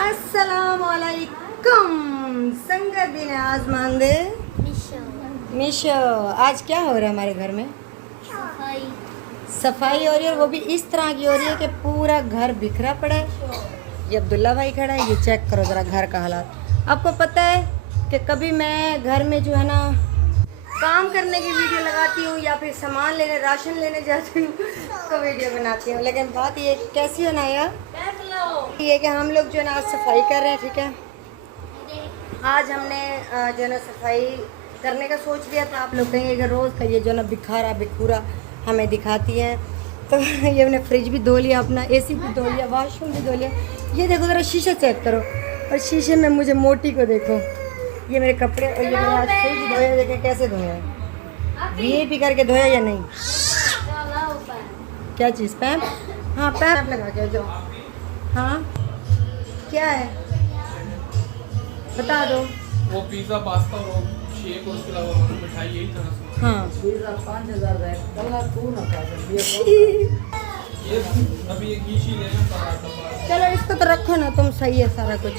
अस्सलामुअलैकुम। संगत दिन आजमान दे मिशो। आज क्या हो रहा है हमारे घर में? सफाई हो रही है, वो भी इस तरह की हो रही है कि पूरा घर बिखरा पड़ा है। ये अब्दुल्ला भाई खड़ा है, ये चेक करो ज़रा घर का हालात। आपको पता है कि कभी मैं घर में जो है ना काम करने की वीडियो लगाती हूँ या फिर सामान लेने राशन लेने जाती हूँ तो वीडियो बनाती हूँ, लेकिन बात ये कैसी है ना यार, ये कि हम लोग जो है ना आज सफाई कर रहे हैं। ठीक है, आज हमने जो है ना सफाई करने का सोच लिया था। आप लोग कहेंगे कि रोज़ का ये जो है ना बिखारा बिखूरा हमें दिखाती है, तो ये हमने फ्रिज भी धो लिया, अपना एसी भी धो लिया, वाशरूम भी धो लिया। ये देखो ज़रा शीशा चेक करो, और शीशे में मुझे मोटी को देखो। ये मेरे कपड़े और ये मैंने आज फ्रिज धोया, देखे कैसे धोया है, वीआईपी करके धोया या नहीं। क्या चीज़ पैप? हाँ पैप लगा के जाओ। हाँ क्या है बता दो। वो पिज़्ज़ा पास्ता और शेक और उसके अलावा मिठाई यही था। हाँ पिज़्ज़ा 5000 है, कल तू ना खा ये अभी ये कीशी लेना पड़ा। चलो इसको तो रखो ना तुम, सही है सारा कुछ।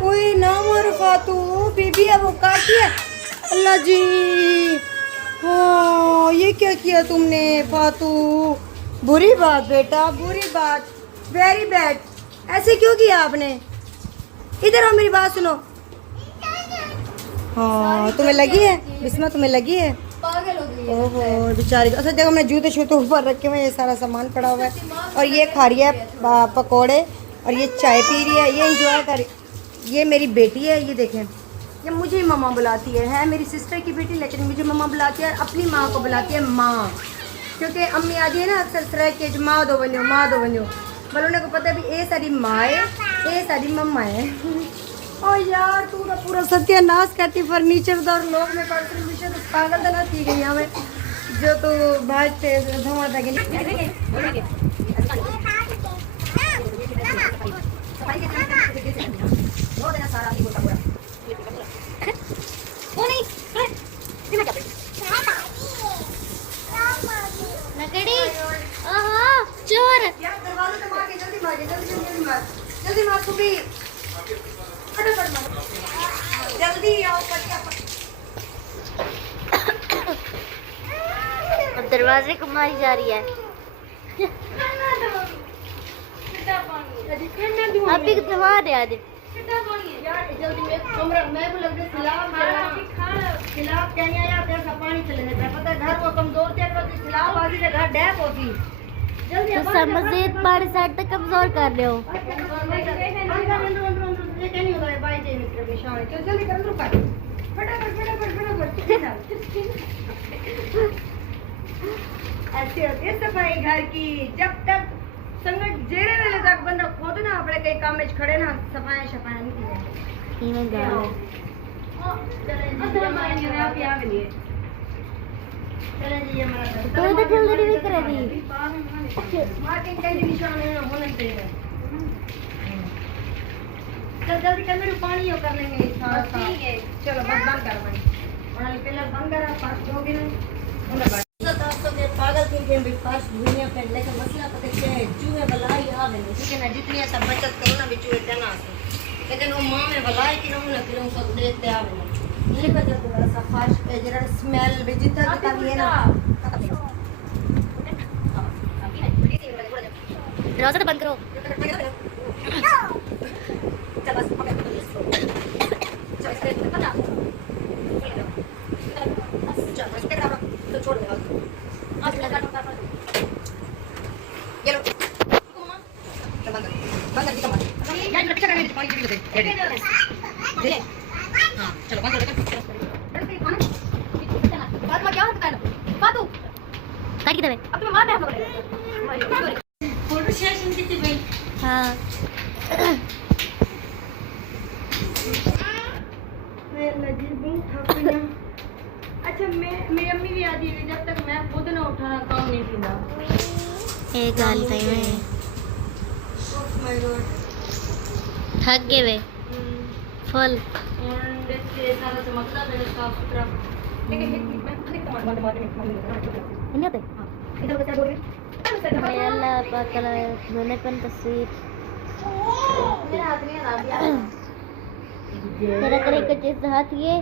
कोई ना मारो फातू, बीबी है वो काटी है। अल्लाह जी, हाँ ये क्या किया तुमने फातू? बुरी बात बेटा, बुरी बात, वेरी बैड। ऐसे क्यों किया आपने? इधर आओ, मेरी बात सुनो। हाँ तुम्हें लगी है बिस्मा, तुम्हें लगी है? ओहो बेचारी। अच्छा देखो मैंने जूते शूते ऊपर रखे हुए, ये सारा सामान पड़ा हुआ है, और ये खा रही है पकोड़े, और ये चाय पी रही है, ये इंजॉय कर रही। ये मेरी बेटी है, ये देखें, ये मुझे मम्मा बुलाती है मेरी सिस्टर की बेटी, लेकिन मुझे मम्मा बुलाती है, अपनी माँ को बुलाती है माँ, क्योंकि अम्मी आदि है ना अक्सर सर के माँ दो बनो पर उन्हें को पता है भी ए सारी माँ है, ए सारी मम्मा है। और यार तू तो पूरा सत्यानाश करती फर्नीचर का, और लोग में परमिशन तो पागल तो ना थी गई हमें जो तो बात से धुआं था जल्दी आओ। दरवाजे को मारी जा रही है। आप एक दवा दे आज जल्दी में कमरा मैं को लग खिलाफ कहने आया कैसा पानी चलने का पता है, घर को कमजोर थे तो खिलाफ आदि से घर डैप होती। जल्दी तो सर मजीद पानी साइड तक कमजोर कर रहे हो। ऐसे होती है सफाई घर की। जब तक संगत जेरे वेले तक बंदा खुद ना अपने कई काम में खड़े ना सफाई शफाई नहीं की इवन गाल तो जल्दी नहीं करे दी मार्किंग कहीं निशान होने चाहिए। चल जल्दी कर, मेरे पानी हो कर लेंगे ठीक है। चलो बस बंद कर भाई, और पहले बंद करा फास्ट हो गए ना दोस्तों के पागल के गेम भी फास्ट दुनिया पे, लेकिन मसला पता क्या है, चूहे बलाई आ गए ठीक है ना, जितनी ऐसा बचत करो ना भी चूहे तना से, लेकिन वो मां में बलाई की ना फिर उनको देखते आ गए। ये वजह से बड़ा सा फास्ट जरा स्मेल भी जितना कितना भी है ना। दरवाजा तो बंद करो। चल बस तो छोड़ दे ये लो बंद बंद कर मत यार लटका करने पानी की दे। हां चलो बंद कर बात में क्या होता है फातू काट दे अब तो मार दे फोटो सेशन की थी भाई। हां मैं लगी हूं थक गई। अच्छा मेरी अम्मी भी आती है, जब तक मैं खुद ना उठा काम नहीं किया। एक गाल टाइम है ओह माय गॉड थक गए वे फुल और देखिए सारा चमकता है साफ सुथरा, लेकिन मैं खाली टमाटर मार नहीं होते। हां इधर बचा बोल अल्लाह पाक मैंने पन तस्वीर तेरा करे कुछ इस हाथ ये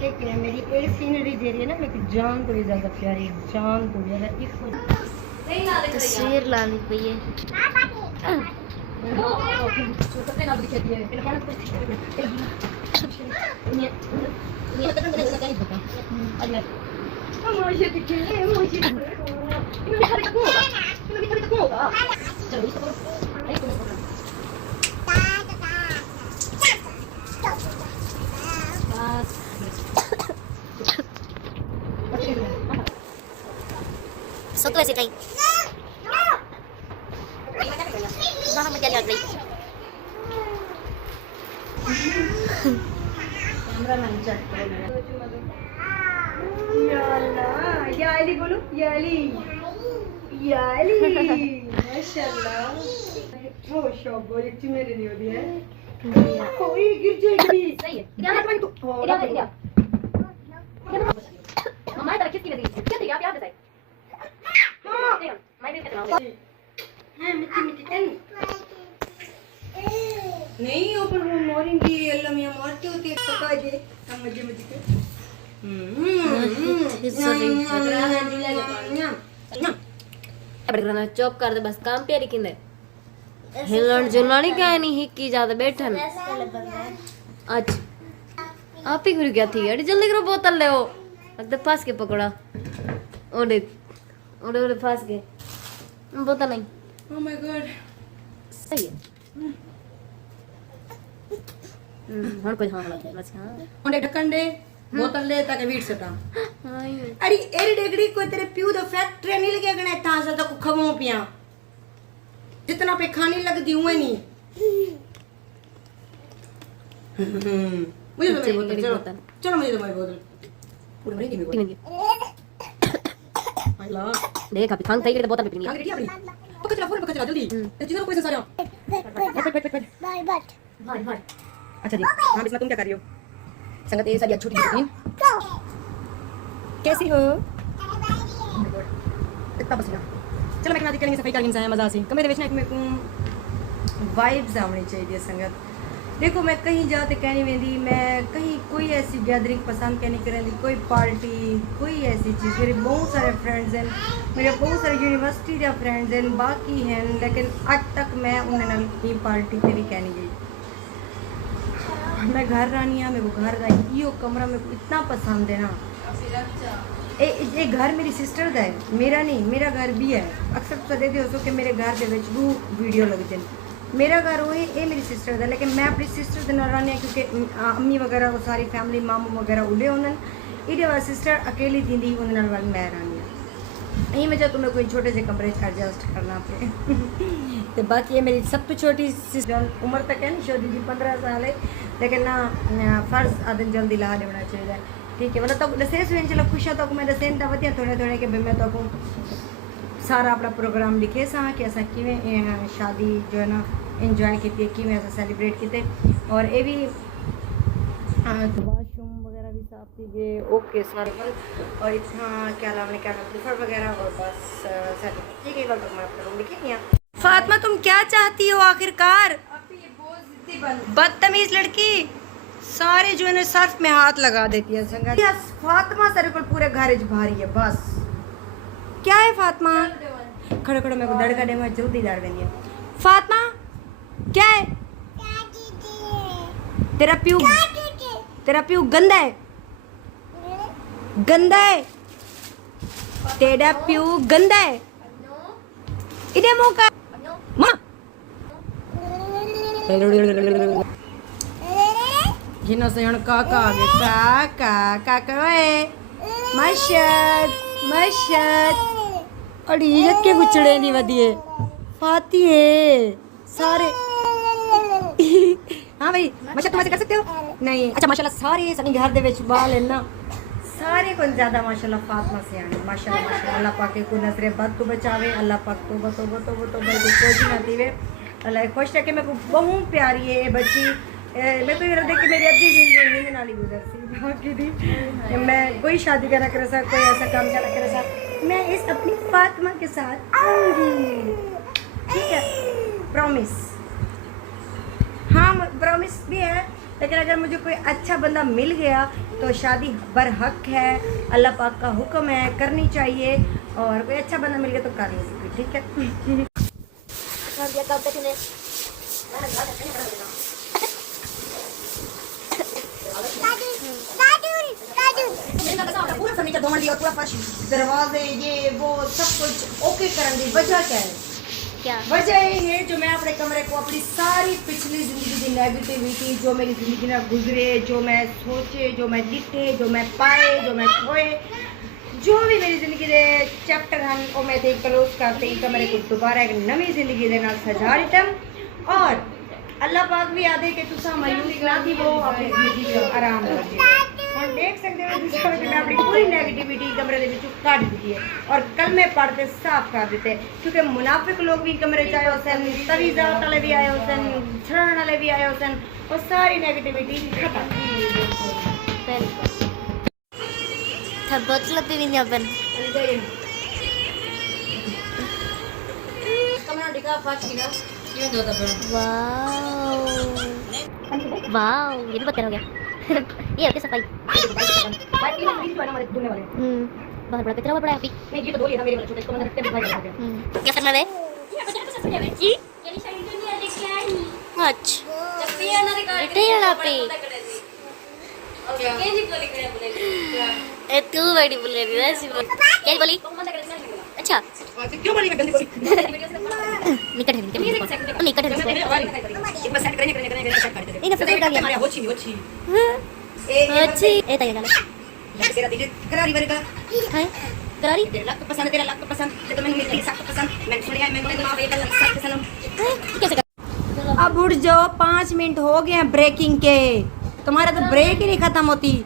देखिए मेरी एक सीनरी दे रही है ना, मेरी जान को भी ज्यादा प्यारी, जान को भी ज्यादा इसको तस्वीर लानी चाहिए सो तो ऐसे कहीं वहाँ मजा लग गई कैमरामैन चेक करो या अल्लाह, या अली बोलो, या अली, या अली माशाल्लाह। वो शौक बोल एक चुनरी नहीं होती है, कोई गिर जाएगी। सही है क्या है तू हो रहा है क्या मम्मा तेरा किसकी लगी क्या दिया आप याद है मैं भी कहता हूं हां मिट्टी मिट्टी नहीं ऊपर वो मोरिंगी अल्लाह मियां मारते होते हैं पका जे हम मजे मजे के चुप कर दे बस काम पे रिकिंदे हिलण जुलणी क्या नहीं हिक्की ज्यादा बैठन अच्छा आप ही क्या थी अरे जल्दी करो बोतल ले ओ लगता फंस के पकड़ा ओडे ओडे ओडे फंस के बोतल नहीं ओह माय गॉड सही है हर कोई हाँ बस हाँ ओंडे ढक्कन दे बोतल ले ताकि वीट सटा हाँ अरे एरी डेगड़ी कोई तेरे प्यू द फैक्ट्री नहीं लगे गने ता से तो खवो पिया जितना पे खाने लग दी हुए नहीं मुझे तो मेरी बोतल चलो चलो मुझे तो मेरी बोतल पूरी भरी नहीं मेरी अल्लाह देख अभी खांग थई के बोतल में पीनी खा गई अपनी पकड़ चला फोन पकड़ चला जल्दी जिधर कोई सारे बाय बाय हां हां अच्छा जी हां बिस्मा तुम क्या कर रही हो संगत ये सारी छोटी छोटी कैसी हो इतना पसीना चलो मैं करेंगे सफाई करेंगे इंसान मजा से कमरे बेचना मेरे को वाइब्स आनी चाहिए संगत देखो मैं कहीं जाते कहनी वेंदी मैं कहीं कोई ऐसी गैदरिंग पसंद कहनी करेंदी कोई पार्टी कोई ऐसी चीज़ मेरे बहुत सारे फ्रेंड्स हैं मेरे बहुत सारे यूनिवर्सिटी के फ्रेंड्स हैं बाकी हैं लेकिन आज तक मैं उन्हें पार्टी पे भी कहनी गई मैं घर रानी हाँ मेरे को घर का यो कमरा मेरे को इतना पसंद है ना ये घर मेरी सिस्टर का है मेरा नहीं मेरा घर भी है अक्सर तो देखते हो कि मेरे घर के दो वीडियो लगते हैं मेरा घर वो है ये मेरी सिस्टर का लेकिन मैं अपनी सिस्टर के नाल रहनी क्योंकि अम्मी वगैरह वो सारी फैमिली मामू वगैरह उड़े उन्हनि इहदे बाद सिस्टर अकेली थी उन्हें मैं रहनी यही वजह तुम्हें कोई छोटे से कमरे एडजस्ट करना पे तो बाकी ये मेरी सब तो छोटी सिस्टर उम्र तक है ना छोटी जी 15 साल है लेकिन ना फर्ज आदन जल्दी ला देना चाहिए ठीक है मतलब तो दसेस वें चलो खुश तो मैं दसेन था वधिया थोड़े थोड़े के मैं तो सारा अपना प्रोग्राम लिखे सा कि असा किवें शादी जो है ना इंजॉय की किवें असा सेलिब्रेट किए और ये भी वाशरूम वगैरह भी साफ कीजिए ओके सारे और इतना क्या नाम क्या प्रिफर वगैरह और बस ठीक है मैं आपका रूम लिखे यहाँ फातिमा तुम क्या चाहती हो आखिरकार बदतमीज लड़की सारे जो है ना सर्फ में हाथ लगा देती है संगत फातिमा सारे को पूरे घर भारी है बस क्या है फातिमा खड़ो खड़ो मेरे को दड़का दे मैं जल्दी दड़ देंगे फातिमा क्या है तेरा प्यू गंदा है तेरा प्यू गंदा है इधर मुंह का मां जिना से हण काका आ गए काका ओए मशद अड़ी के गुचड़े नहीं वधिए फाती है सारे हाँ भाई मशद तुम ऐसे कर सकते हो नहीं अच्छा माशाल्लाह सारे सनी घर दे विच बाल है ना सारे को ज्यादा माशाल्लाह फातिमा से आने माशाल्लाह अल्लाह पाक को नजरे बद तो बचावे अल्लाह पाक तो भाई कोई ना दीवे अल्लाह खुश रखे मेरे को बहुत प्यारी है ये बच्ची मेरे को ये लगे कि मेरी अद्धी जिंदगी नाली गुजर सी बाकी थी मैं कोई शादी का ना कर सा कोई ऐसा काम का ना कर सा मैं इस अपनी फातिमा के साथ आऊंगी ठीक प्रॉमिस। हाँ प्रॉमिस भी है, लेकिन अगर मुझे कोई अच्छा बंदा मिल गया तो शादी बरहक है, अल्लाह पाक का हुक्म है, करनी चाहिए। और कोई अच्छा बंदा मिल गया तो कर लूँगी, ठीक है। पूरा फर्नीचर धोने दिया, पूरा फर्श, दरवाजे, ये वो सब कुछ ओके कर दी। वजह क्या है? क्या वजह ये है जो मैं अपने कमरे को अपनी सारी पिछली ज़िंदगी की नेगेटिविटी जो मेरी ज़िंदगी में गुजरे, जो मैं सोचे, जो मैं लिखे, जो मैं पाए, जो मैं खोए, जो भी मेरी ज़िंदगी के चैप्टर हैं वो मैं थे क्लोज करते ही कमरे को दोबारा एक नवी ज़िंदगी देना सजा दितम। और अल्लाह पाक भी आदे कि तुसा मायूस ना थी वो अपनी ज़िंदगी को आराम लगे। और देख सकते हो जिस तरह मैं अपनी पूरी नेगेटिविटी कमरे के विचों काट दी है और कल में पढ़ते साफ कर देते, क्योंकि मुनाफिक लोग भी कमरे च आए होसन, तवी जात वाले भी आए होसन, छड़न वाले भी आए होसन, और सारी नेगेटिविटी खत्म। था बोतल भी नहीं अपन कमरा दिखा फास्ट की ना क्यों होता है? वाओ वाओ, ये भी बहुत हो गया। ये है सफाई। बहुत बड़ा कितना बड़ा है अभी। नहीं ये तो दो ही था मेरे वाला छोटा, इसको मैंने रखते दिखाई दे रहा क्या करना है जी? अच्छा बेटे यहाँ पे ए तू बड़ी बोल रही है ऐसी बोल क्या बोली? अच्छा क्यों बोली मैं गंदी बोली? निकट है निकट एक बार सेट करने सेट कर देते। इन सब कर हमारे होची होची अच्छी ए ताई गाना तेरा दिल करारी बरेगा है करारी तेरा लाख पसंद, तेरा लाख पसंद, तो मैं मेरी साख पसंद, मैं सुनिया मैं मां एक लाख पसंद। कैसे अब उठ जाओ, 5 मिनट हो गए हैं ब्रेकिंग के, तुम्हारा तो ब्रेक ही नहीं खत्म होती।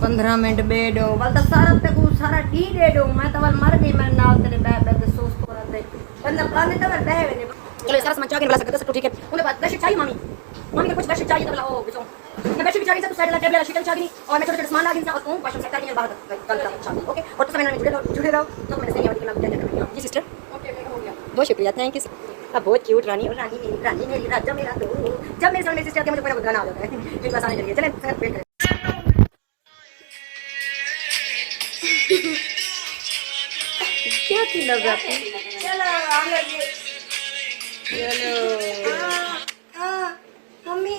15 मिनट बेड हो बल तो सारा तक सारा टी डेड हो, मैं तो बल मर गई, मैं नाल तेरे बैठ सोच तो रहते बंदा पाने तो बैठे ने। चलो सारा समझ के बला सकते सब ठीक है। उन्हें बात बेडशीट चाहिए मामी, मामी को कुछ बेडशीट चाहिए तो बोला ओ बिचो मैं बेडशीट भी चाहिए तो साइड वाला टेबल शीट चाहिए और मैं छोटे छोटे सामान ला दूंगा और तुम वाशरूम सेट करके बाहर कल का चाहिए। ओके और तो समय में जुड़े रहो तो मैंने सही वाली मैं क्या कर रही हूं जी सिस्टर। ओके हो गया, बहुत शुक्रिया, थैंक यू। अब बहुत क्यूट रानी, और रानी मेरी राजा मेरा तो जब मेरे सामने सिस्टर आती है मुझे कोई गाना आ जाता है, फिर बस आने लगी। चलें सर वेट करें। क्या थी लग रहा था? चलो हम लोग चलो मम्मी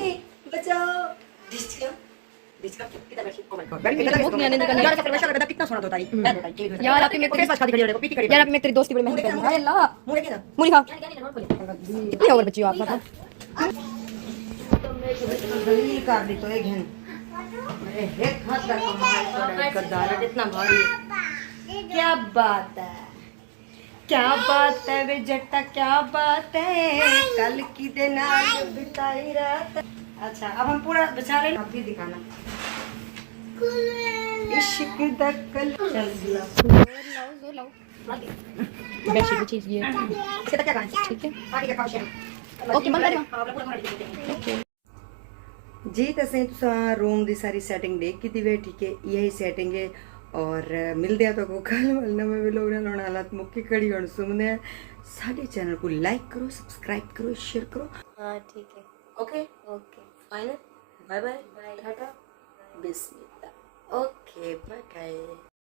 बचाओ। कितना सोना होता है यार आप में तेरी दोस्ती बड़ी मेहनत कर रही है। मुड़ी खा कितनी ओवर बची हो आप मतलब दलील कर दी तो एक घन अरे एक हाथ का कमाल गद्दार इतना भारी। क्या बात है, क्या बात है वे जट्टा, क्या बात है, कल की दिन आज बिताई रात। अच्छा अब हम पूरा बचा लेना, आप भी दिखाना इश्क दा कल चल गया। बेडशीट की चीज ये इसका क्या कहानी ठीक है बाकी का काम शेयर ओके बंद कर जी। तो सही तुसा रूम दी सारी सेटिंग देख की वे ठीक है, यही सेटिंग है। और मिलते हैं तो कल मिलना में भी लोग ना हालात मुक्की कड़ी और सुनते हैं। साढ़े चैनल को लाइक करो, सब्सक्राइब करो, शेयर करो। हाँ ठीक है, okay okay final, bye bye tata बिस्मिल्लाह। Okay bye bye.